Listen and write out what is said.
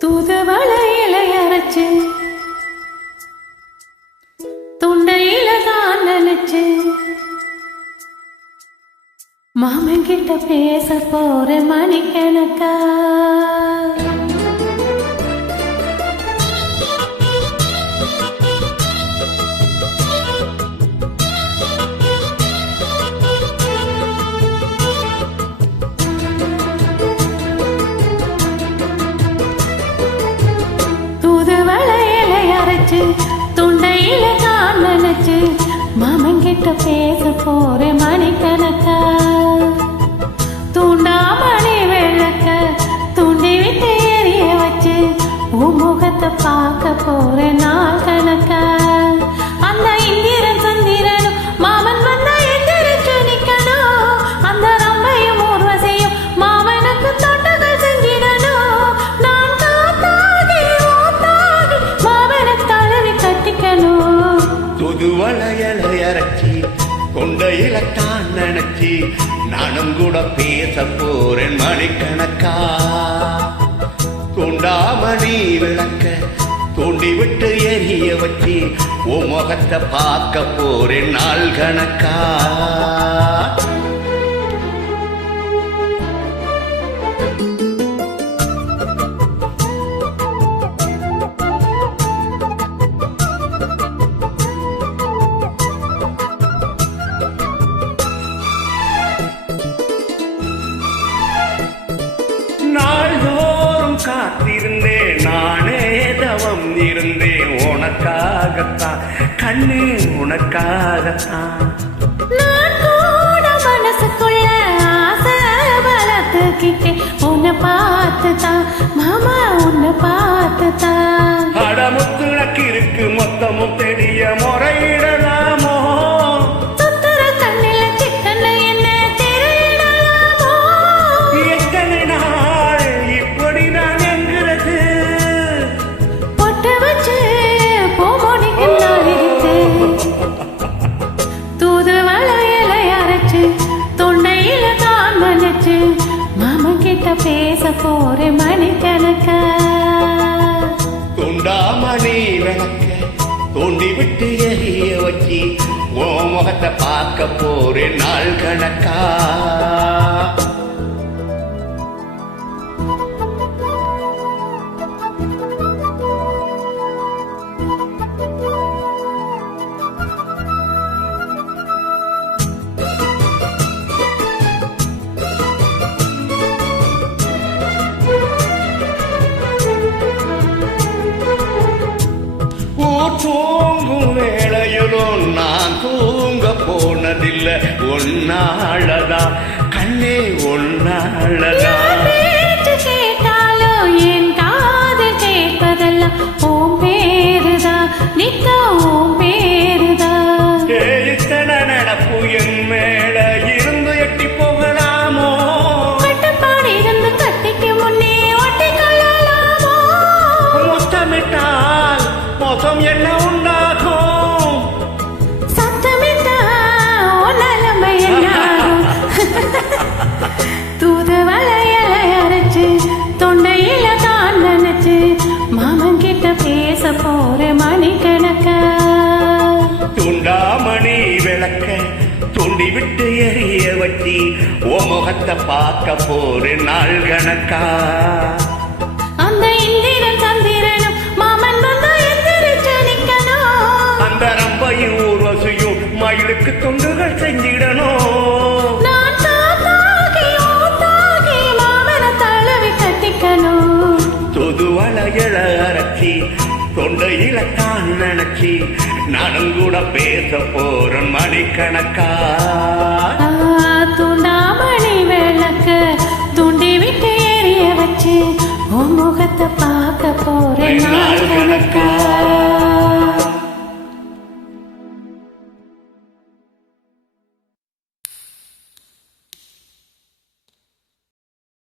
தூதுவளையில அரைச்சு துண்டையில தான் நினைச்சு மாமன் கிட்ட பேச போற மணிக்கணக்கா துண்டையில தான் நினைச்சு மாமன் கிட்ட பேச போற மணிக்கணக்கா தூண்டாமணி விளக்க தூண்டி விட்டு எரிய வச்சு உன் முகத்தை பார்க்க போற நாள் கணக்கா அந்த இந்திரன் சந்திரனும் மாமன் வந்தா எந்திரிச்சு நிக்கணும் அந்த ரம்பையும் ஊர்வசையும் மாமனுக்கு தொட்டகள் செஞ்சிடணும் நான் காத்தாகி ஓத்தாகி மாமனை தழுவி கட்டிக்கணும் துதுவளையலை அரைச்சி கொண்டையில தான் நினைச்சி நானும் கூட பேச போறேன் மணிக்கணக்கா தூண்டாமணி விளக்க தூண்டி விட்டு எரிய வச்சு உன் முகத்தை பார்க்க போறேன் நாள் கணக்கா நாள்தோறும் காத்திருந்தேன் நானே தவம் இருந்தேன் உனக்காகத்தான் கண்ணு உனக்காகத்தான் நான் கூட மனசுக்குள்ள ஆசை வளர்த்துக்கிட்டே உன்னை பார்த்துதான் மாமா உன்னை பார்த்துதான் அடமுத்துனக்கு இருக்கு மொத்தமும் தெரிய முறையிடலாமோ சுத்துற கண்ணில சிக்கன என்ன தெரியிடலாமோ எத்தனை நாள் இப்படி நான் என்கிறது பொட்டு வச்சு பூமொழிக்கு நாள் இருக்கு தூதுவளையில அரைச்சு தொண்டையில தான் நினைச்சு மாமன் கிட்ட பேச போற மணிக்கணக்கா துண்டாமணி விளக்க தூண்டி விட்டு எரிய வச்சு உன் முகத்தை பார்க்க போறேன் நாள் கணக்கா தூங்கும் வேளையிலும் நான் தூங்க போனதில்லை ஒன்னாளதா கண்ணே ஒன்னாளதா கேட்டாலும் என் காதில் கேட்பதெல்லாம் ஓம் பேருதான் நித்த ஓம் பேருதான் இத்தனை நடப்பு என் மேல இருந்து எட்டி போகலாமோ கட்டுப்பாடு இருந்து கட்டிக்கு முன்னே ஒட்டி கொள்ளலாமோ முத்தமிட்டால் மோசம் என்ன உண்டாகும் சத்தமிட்டா நிலைமை என்னாகும் தூதுவளையில அரைச்சு தொண்டையில தான் நினைச்சு மாமன் கிட்ட பேச போற மணிக்கணக்கா துண்டாமணி விளக்க தூண்டி விட்டு எரிய வச்சு ஓ முகத்தை பார்க்க போறேன் நாள் கணக்கா அந்த இந்திரன் சந்திரனும் மாமன் வந்தா எந்திரிச்சு நிக்கணும் அந்த ரம்பையும் ஊர்வசையும் மயிலுக்கு தொண்டுகள் செஞ்சிடணும் நான் தாத்தாகி ஓத்தாகி மாமனை தழுவி கட்டிக்கணும் துதுவளையல அரைச்சி தொண்டையில தான் நினைச்சி நானும் கூட பேச போறேன் மணிக்கணக்கா தூண்டாமணி விளக்க தூண்டி விட்டு எரிய வச்சு உன் முகத்தை பார்க்க போறேன் நாள் கணக்கா